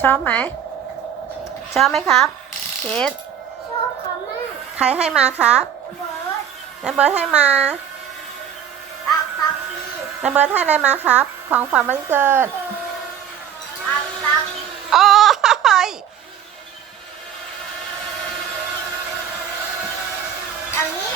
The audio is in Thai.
ชอบไหม ชอบไหมครับเคสชอบค่ะแม่ใครให้มาครับเบิร์ดนายเบิร์ดให้มาตักตันายเบิร์ดให้อะไรมาครับ ของขวัญวันเกิดตักตักโอ้ยอันนี้